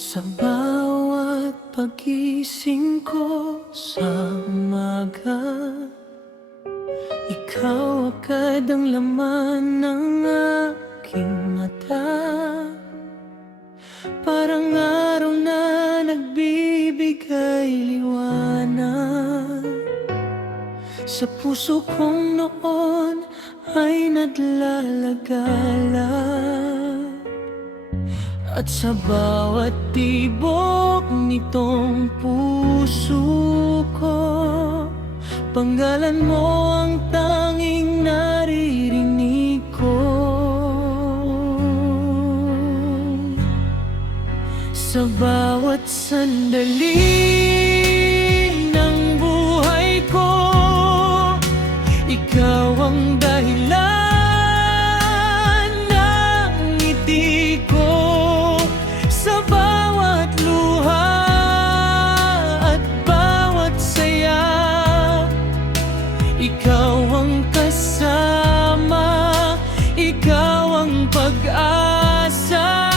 Sa bawat pagising ko sa umaga, ikaw agad ang laman ng aking mata. Parang araw na nagbibigay liwanag. Sa puso kong noon ay naglalagala, at sa bawat tibok nitong puso ko, panggalan mo ang tanging naririnig ko. Sa bawat sandali ng buhay ko, ikaw ang dahilan ng ngiti ko. Sa bawat luha at bawat saya, ikaw ang kasama, ikaw ang pag-asa.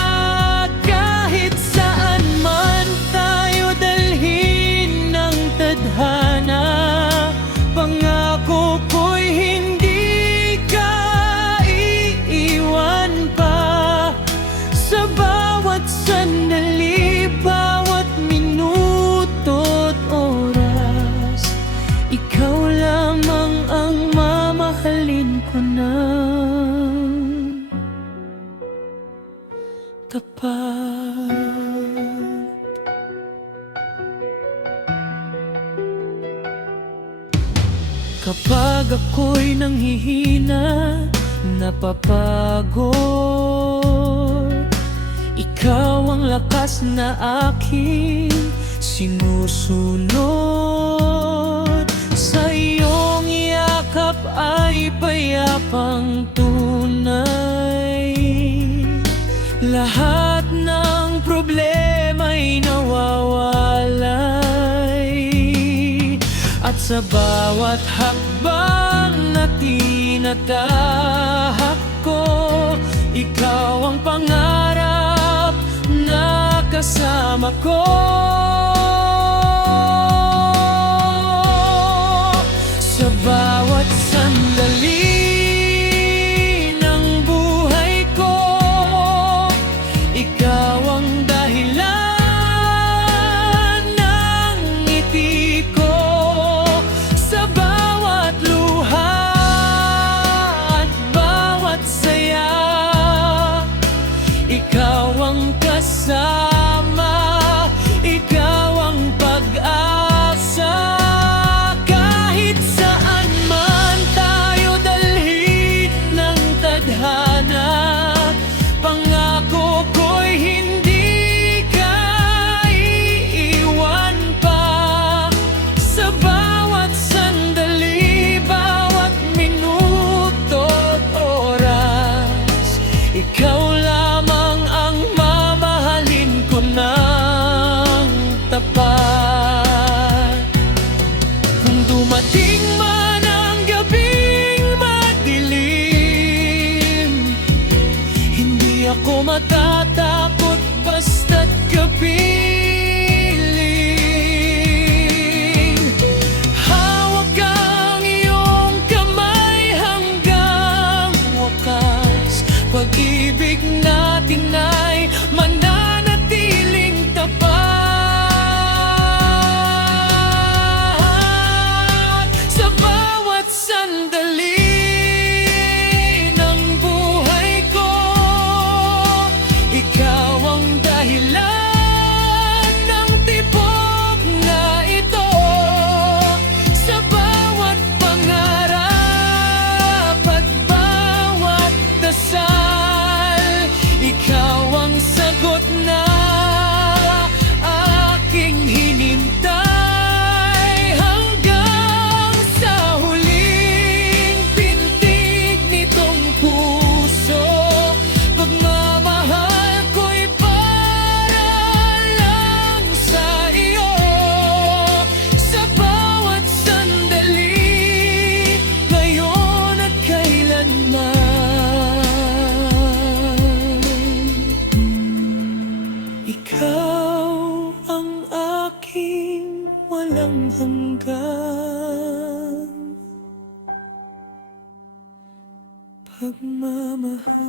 Kahit saan man tayo dalhin ng tadhana, pangako ko'y hindi ka iiwan pa. Sa bawat sandali, bawat minuto't oras, ikaw lamang ang mamahalin ko ng tapat. Kapag ako'y nanghihina, napapagod, ikaw ang lakas na aking sinusunod. Sa iyong yakap ay payapang tunay, lahat ng problema'y nawawalay. At sa bawat hakbang na tinatahak ko, ikaw ang pangarap na kasama ko. Sa bawat sandali ng buhay ko, ikaw ang dahilan ng ngiti ko. Sa bawat luha at bawat saya, ikaw ang kasama, ikaw ang pag-asa. Kahit saan man tayo dalhin ng tadhana, pangako ko'y hindi ka iiwan pa. Sa bawat sandali, bawat minuto't oras, ikaw lamang ang mamahalin ko ng tapat. Kung dumating man ang gabing madilim, hindi ako matatakot basta't kapiling. Hawak ang iyong kamay hanggang wakas, pag-ibig natin ay mananatiling tapat. Sa bawat sandali ng buhay ko, ikaw ang dahilan ng tibok na ito. Sa bawat pangarap at bawat dasal, ikaw ang sagot na aking hinintay. Hanggang sa huling pintig nitong puso, pagmamahal ko'y para lang sa iyo. Sa bawat sandali, ngayon at kailanman. walang hanggan. Pagmamahal.